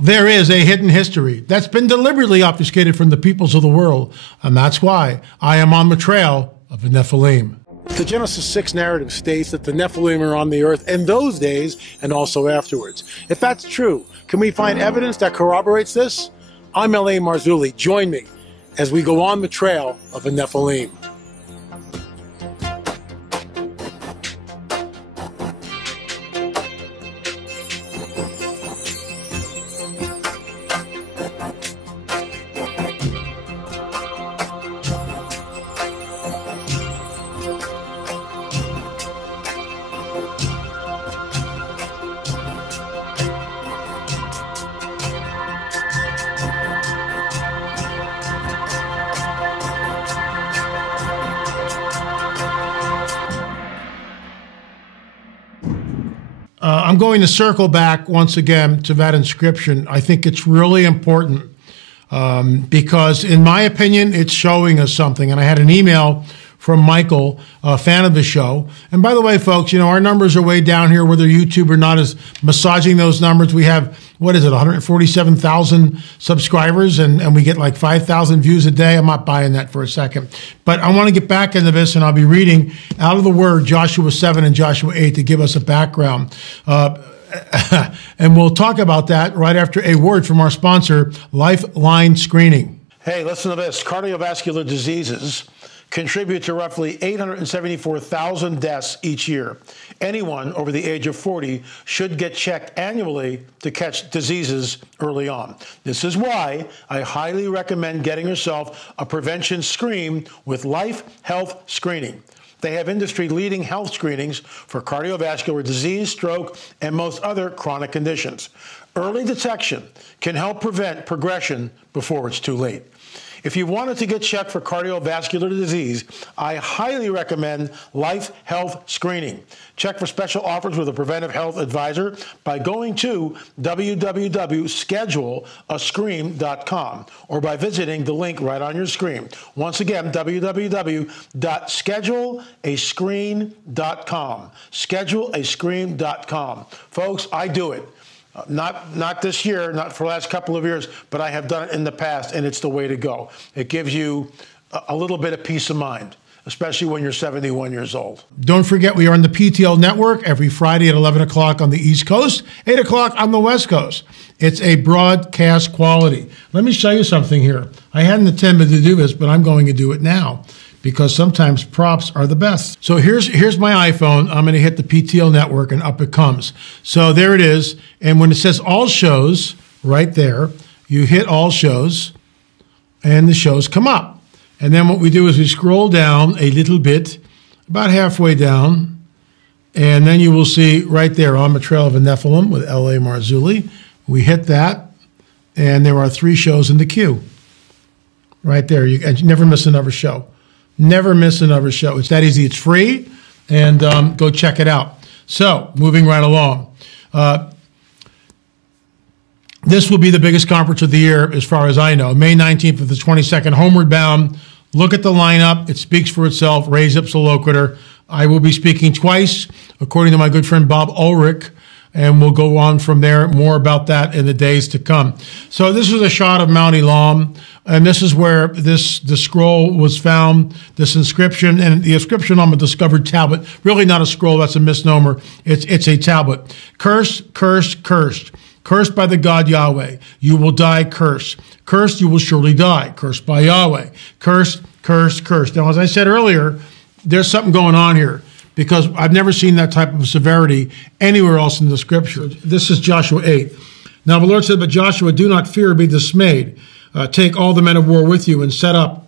There is a hidden history that's been deliberately obfuscated from the peoples of the world, and that's why I am on the trail of the Nephilim. The Genesis 6 narrative states that the Nephilim are on the earth in those days and also afterwards. If that's true, can we find evidence that corroborates this? I'm L.A. Marzulli. Join me as we go on the trail of the Nephilim. I'm going to circle back once again to that inscription. I think it's really important because, in my opinion, it's showing us something. And I had an email from Michael, a fan of the show. And by the way, folks, you know, our numbers are way down here, whether YouTube or not is massaging those numbers. We have, 147,000 subscribers, and we get like 5,000 views a day. I'm not buying that for a second. But I want to get back into this, and I'll be reading out of the Word Joshua 7 and Joshua 8 to give us a background. And we'll talk about that right after a word from our sponsor, Lifeline Screening. Hey, listen to this. Cardiovascular diseases contribute to roughly 874,000 deaths each year. Anyone over the age of 40 should get checked annually to catch diseases early on. This is why I highly recommend getting yourself a prevention screen with Life Health Screening. They have industry-leading health screenings for cardiovascular disease, stroke, and most other chronic conditions. Early detection can help prevent progression before it's too late. If you wanted to get checked for cardiovascular disease, I highly recommend Life Health Screening. Check for special offers with a preventive health advisor by going to www.scheduleascreen.com or by visiting the link right on your screen. Once again, www.scheduleascreen.com. Scheduleascreen.com. Folks, I do it. Not this year, not for the last couple of years, but I have done it in the past, and it's the way to go. It gives you a little bit of peace of mind, especially when you're 71 years old. Don't forget, we are on the PLL Network every Friday at 11 o'clock on the East Coast, 8 o'clock on the West Coast. It's a broadcast quality. Let me show you something here. I hadn't intended to do this, but I'm going to do it now, because sometimes props are the best. So here's my iPhone. I'm going to hit the PLL Network, and up it comes. So there it is. And when it says all shows right there, you hit all shows, and the shows come up. And then what we do is we scroll down a little bit, about halfway down, and then you will see right there, On the Trail of a Nephilim with L.A. Marzulli. We hit that, and there are 3 shows in the queue. Right there. And you never miss another show. Never miss another show. It's that easy. It's free, and go check it out. So, moving right along. This will be the biggest conference of the year, as far as I know. May 19th to the 22nd, Homeward Bound. Look at the lineup. It speaks for itself. Raise up Loquitur. I will be speaking twice, according to my good friend Bob Ulrich, and we'll go on from there. More about that in the days to come. So this is a shot of Mount Elam, and this is where the scroll was found, this inscription, and the inscription on a discovered tablet. Really not a scroll, that's a misnomer. It's a tablet. Cursed, cursed, cursed. Cursed by the God Yahweh. You will die cursed. Cursed, you will surely die. Cursed by Yahweh. Cursed, cursed, cursed. Now, as I said earlier, there's something going on here, because I've never seen that type of severity anywhere else in the scripture. This is Joshua 8. Now the Lord said, but Joshua, do not fear, be dismayed. Take all the men of war with you and set out,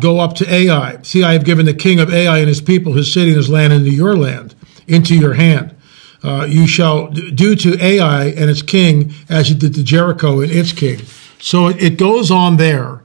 go up to Ai. See, I have given the king of Ai and his people, his city and his land into your land, into your hand. You shall do to Ai and its king as you did to Jericho and its king. So it goes on there.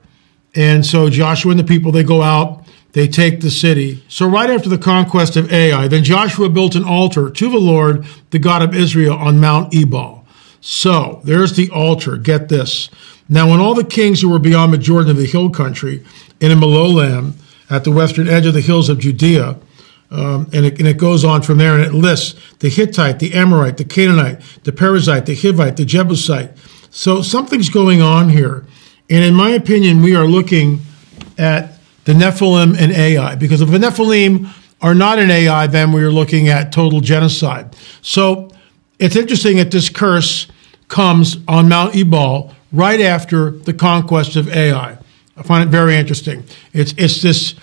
And so Joshua and the people, they go out, they take the city. So right after the conquest of Ai, then Joshua built an altar to the Lord, the God of Israel, on Mount Ebal. So there's the altar. Get this. Now, when all the kings who were beyond the Jordan of the hill country and in the lowland at the western edge of the hills of Judea, And it goes on from there, and it lists the Hittite, the Amorite, the Canaanite, the Perizzite, the Hivite, the Jebusite. So something's going on here. And in my opinion, we are looking at the Nephilim and Ai, because if the Nephilim are not an Ai, then we are looking at total genocide. So it's interesting that this curse comes on Mount Ebal right after the conquest of Ai. I find it very interesting. It's this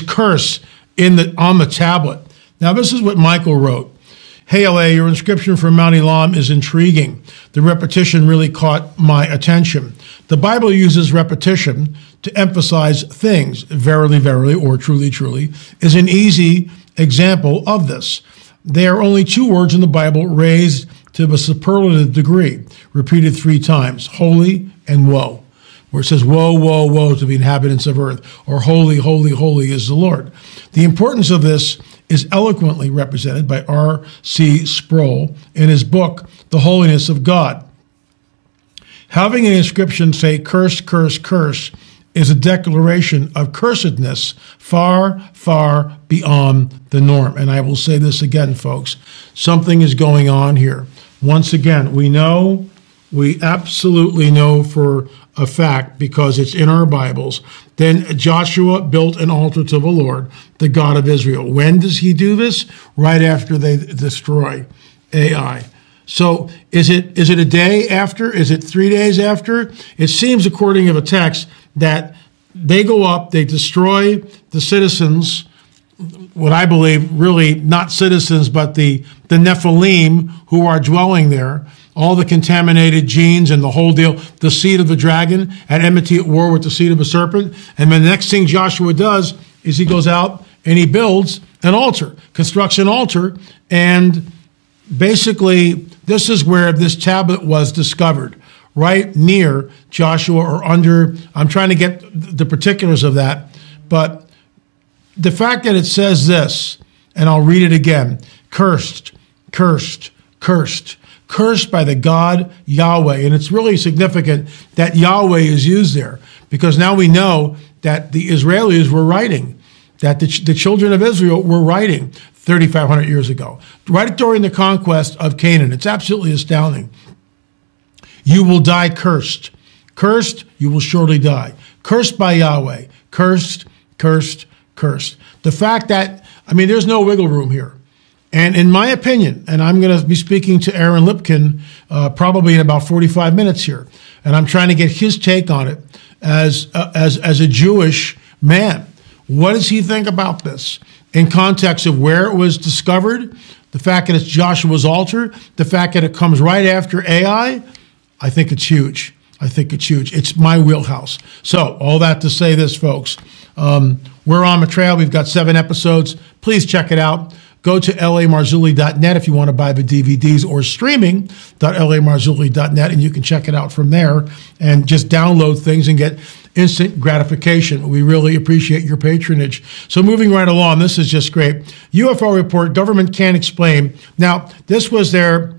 curse on the tablet. Now, this is what Michael wrote. Hey, LA, your inscription for Mount Elam is intriguing. The repetition really caught my attention. The Bible uses repetition to emphasize things. Verily, verily, or truly, truly, is an easy example of this. There are only two words in the Bible raised to a superlative degree, repeated 3 times, holy and woe, where it says, woe, woe, woe to the inhabitants of earth, or holy, holy, holy is the Lord. The importance of this is eloquently represented by R.C. Sproul in his book, The Holiness of God. Having an inscription say, curse, curse, curse, is a declaration of cursedness far, far beyond the norm. And I will say this again, folks. Something is going on here. Once again, we absolutely know for a fact, because it's in our Bibles, then Joshua built an altar to the Lord, the God of Israel. When does he do this? Right after they destroy Ai. So is it a day after? Is it 3 days after? It seems, according to the text, that they go up, they destroy the citizens, what I believe really not citizens, but the Nephilim who are dwelling there, all the contaminated genes and the whole deal, the seed of the dragon at enmity at war with the seed of the serpent. And then the next thing Joshua does is he goes out and he builds an altar, constructs an altar, and basically this is where this tablet was discovered, right near Joshua or under. I'm trying to get the particulars of that, but the fact that it says this, and I'll read it again, cursed, cursed, cursed, cursed by the God Yahweh. And it's really significant that Yahweh is used there, because now we know that the Israelis were writing, that the children of Israel were writing 3,500 years ago, right during the conquest of Canaan. It's absolutely astounding. You will die cursed. Cursed, you will surely die. Cursed by Yahweh. Cursed, cursed, cursed. The fact that, there's no wiggle room here. And in my opinion, and I'm going to be speaking to Aaron Lipkin probably in about 45 minutes here, and I'm trying to get his take on it as a Jewish man. What does he think about this in context of where it was discovered, the fact that it's Joshua's altar, the fact that it comes right after Ai? I think it's huge. I think it's huge. It's my wheelhouse. So all that to say this, folks, we're on the trail. We've got 7 episodes. Please check it out. Go to lamarzulli.net if you want to buy the DVDs, or streaming.lamarzulli.net, and you can check it out from there and just download things and get instant gratification. We really appreciate your patronage. So moving right along, this is just great. UFO report, government can't explain. Now, this was their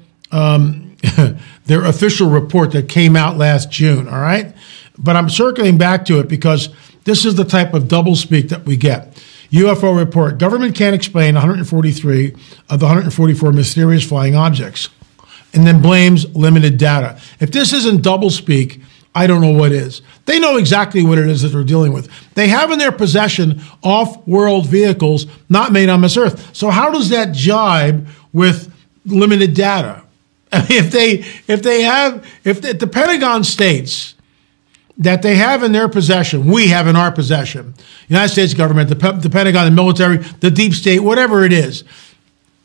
their official report that came out last June, all right? But I'm circling back to it because this is the type of doublespeak that we get. UFO report, government can't explain 143 of the 144 mysterious flying objects, and then blames limited data. If this isn't doublespeak, I don't know what is. They know exactly what it is that they're dealing with. They have in their possession off-world vehicles not made on this earth. So how does that jibe with limited data? If the Pentagon states that they have in their possession, we have in our possession, United States government, the Pentagon, the military, the deep state, whatever it is,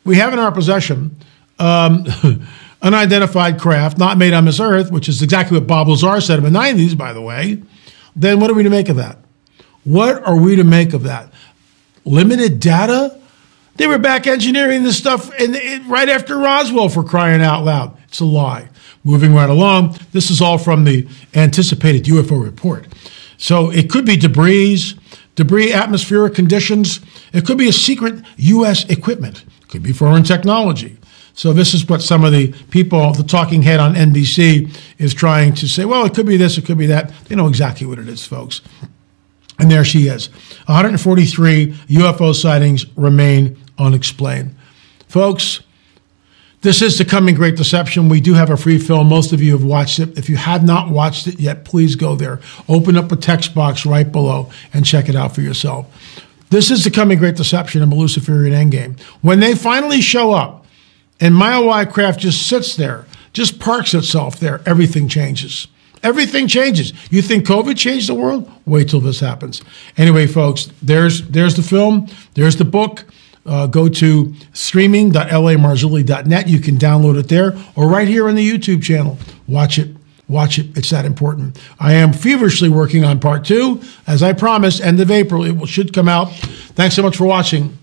we have in our possession unidentified craft not made on this earth, which is exactly what Bob Lazar said in the 90s, by the way, then what are we to make of that? What are we to make of that? Limited data? They were back engineering this stuff right after Roswell, for crying out loud. It's a lie. Moving right along, this is all from the anticipated UFO report. So it could be debris, atmospheric conditions. It could be a secret U.S. equipment. It could be foreign technology. So this is what some of the people, the talking head on NBC is trying to say, well, it could be this, it could be that. They know exactly what it is, folks. And there she is. 143 UFO sightings remain unexplained. Folks, this is The Coming Great Deception. We do have a free film. Most of you have watched it. If you have not watched it yet, please go there. Open up a text box right below and check it out for yourself. This is The Coming Great Deception and the Luciferian Endgame. When they finally show up and Mile Wide Craft just sits there, just parks itself there, everything changes. Everything changes. You think COVID changed the world? Wait till this happens. Anyway, folks, there's the film. There's the book. Go to streaming.lamarzulli.net. You can download it there or right here on the YouTube channel. Watch it. Watch it. It's that important. I am feverishly working on part 2. As I promised, end of April, it should come out. Thanks so much for watching.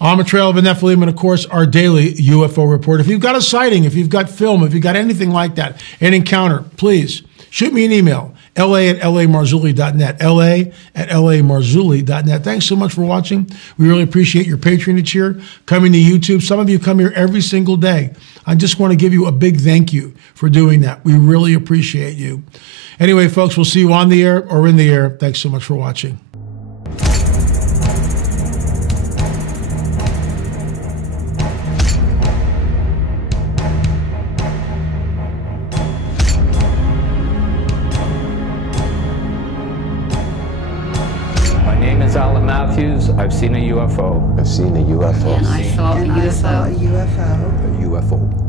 On the Trail of the Nephilim, and of course, our daily UFO report. If you've got a sighting, if you've got film, if you've got anything like that, an encounter, please shoot me an email, la@lamarzulli.net, la@lamarzulli.net. Thanks so much for watching. We really appreciate your patronage here, coming to YouTube. Some of you come here every single day. I just want to give you a big thank you for doing that. We really appreciate you. Anyway, folks, we'll see you on the air or in the air. Thanks so much for watching. I've seen a UFO. I've seen a UFO. And I saw a UFO. A UFO.